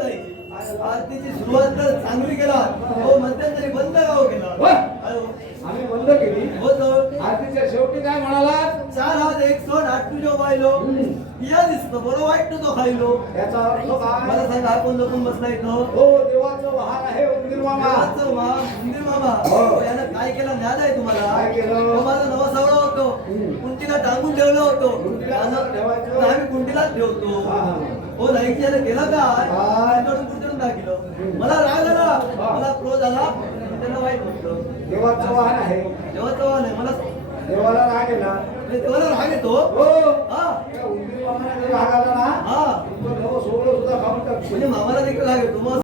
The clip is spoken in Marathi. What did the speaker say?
आरतीची सुरुवात तर चांगली केला हो, मध्यंतरी बंद गाव केला आम्ही बंद केली हो तर आरतीच्या शेवटी काय म्हणाला? 4 हात 108 तुझ्यो बायलो या दिसतो बरोबर वाईट तो खायलो याचा अर्थ काय? मला सांग हा कोण लपून बसला इथं हो देवाचं वाहन आहे उंदीर मामा. देवाचं मा उंदीर मामा हो. यानं काय केलं ज्ञान आहे तुम्हाला? काय केलं? तो माझा नवा सावळा होतो कुंटीला टांगून ठेवलं होतं कुंटीला ठेवायचं? त्यानं आम्ही कुंटीलाच ठेवतो हा. हो नाही की यानं केलं काय काय? कुंटीला दाखिलं मला राग आला मला क्रोध आला त्याला वाईट म्हटलं देवाचं वाहन आहे देवाचं वाहन आहे मला देवाला राग येणार. देवाला राग येतो हो हा त्या उंदीर मामाने राग आला ना हा तुमचं नवं सोहळं सुद्धा खाऊन टाकशील. म्हणजे मामाला देखील राग येतो मग